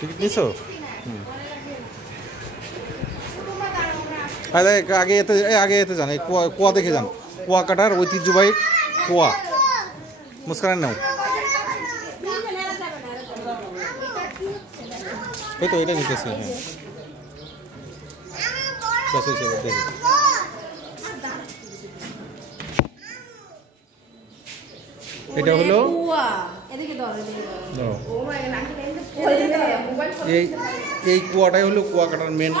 Ticket নিছো? আগে এতে যান, এই কুয়া দেখে যান, কুয়াকাটার ঐতিহ্যবাহী কুয়া। মুস্কান নাও, এই তো এটা নিতেছি। হ্যাঁ দেখি এটা হলো এই কুয়াটাই হলো কুয়াকাটার মেন।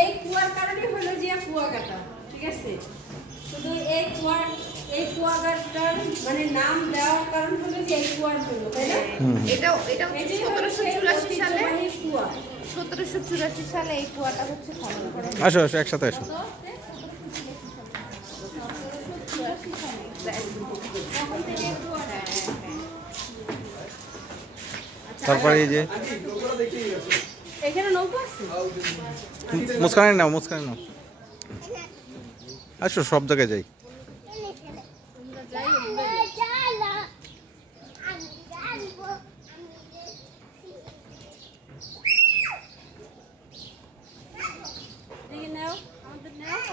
এই কুয়ার কারণে হলো যে কুয়াকাটা, ঠিক আছে? শুধু এই কুয়াকাটার মানে নাম দেওয়ার কারণ হলো যে এই কুয়ার জন্য, তাই না? এটা 1784 সালে, 1784 সালে এই কুয়াটা হচ্ছে খনন করা হয়েছে। আসো একসাথে আসো। তারপরে এই যে এখানে নৌকা আছে, মুস্কানে নাও আসো, সব জায়গায় যাই।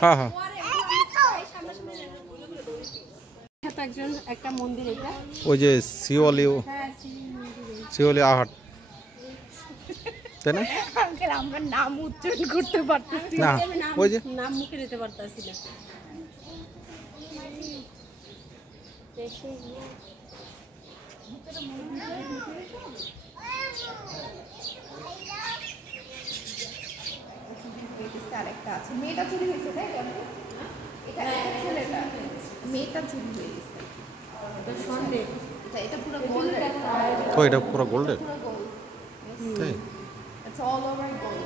হ্যাঁ হ্যাঁ, একটা মন্দির এটা, ওই যে শিওলি আহাট, তাই না? আমরা নাম উচ্চারণ করতে পারতেছি না, ওই যে নাম মুখে নিতে পারতাছি না। আরেকটা আছে, মেয়েটা চুরি হয়েছে, তাই তো? এটা ছেলেটা, মেয়েটা চুরি হয়ে গেছে। এটা পুরো গোল্ড, তো এটা পুরো গোল্ডের, তাই? It's all over gold.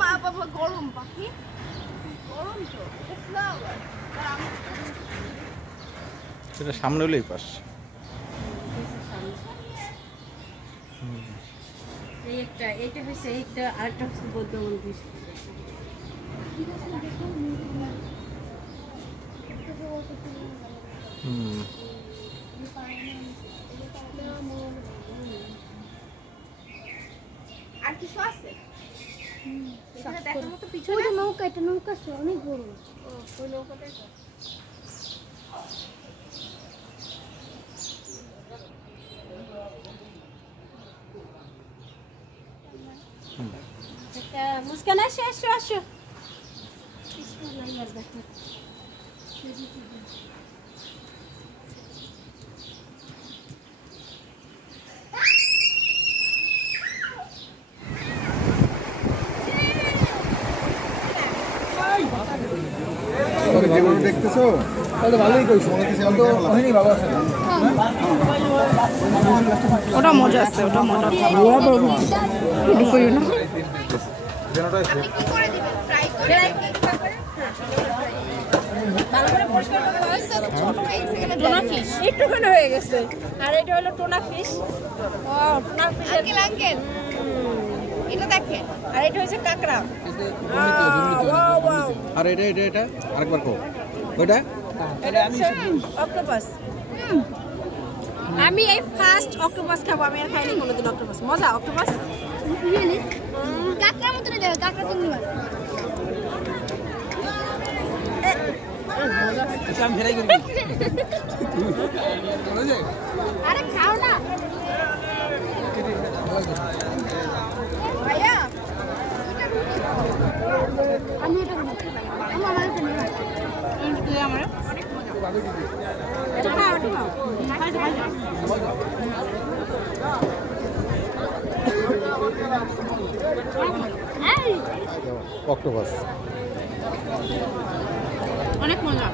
মা বাবা গরম পাখি, গরম তো ফ্লাওয়ার। সেটা সামনে হলেই পাস। এইটা হচ্ছে এইটা, আরেকটা হচ্ছে বৌদ্ধ মন্দির। আর কিছু আছে? এখানে দেখার মতো পিছনে ওই নৌকা, এটা নৌকা অনেক বড়। ওই নৌকাটাই তো। মুস্কান আসো। দেখতেছো ভালোই কইছো, ওটা মজা আছে, ওটা মজা। টোনা ফিশ একটুখানি হয়ে গেছে, আর এটা হলো টোনা ফিশ। ও টোনা ফিশ আঙ্কেল এটা দেখেন। আর এটা হচ্ছে কাঁকড়া। আর এটা আরেকবার কো, ওইটা এটা হচ্ছে অক্টোপাস। আমি এই ফার্স্ট অক্টোপাস খাবো, আমি আর খাইনি কোনোদিন অক্টোপাস। মজা অক্টোপাস, রিয়েলি কাকড়ার মতো দেবে, কাকড়া তুমি আরে খাও না ভাইয়া। আমি এটা আমার অনেক মজা। এটা খাও, এটা খাও। অক্টোপাস অনেক মজা।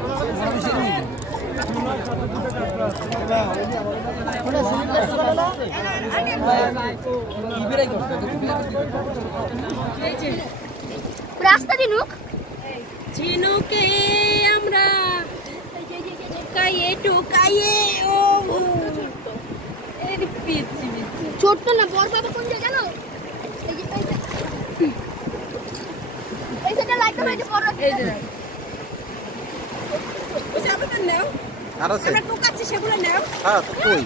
রাস্তা দিনুক ঝিনুকে আমরা টোকাইয়ে ও এর পিচ্ছি ছোট্ট না বড় বাবা কোন জায়গা জানো এই সেটা লাইট হয়েছে বড় এই যে ওই যে আমরা নাও আর আছে আমরা টোকাচ্ছি সেগুলো নাও হ্যাঁ তো কই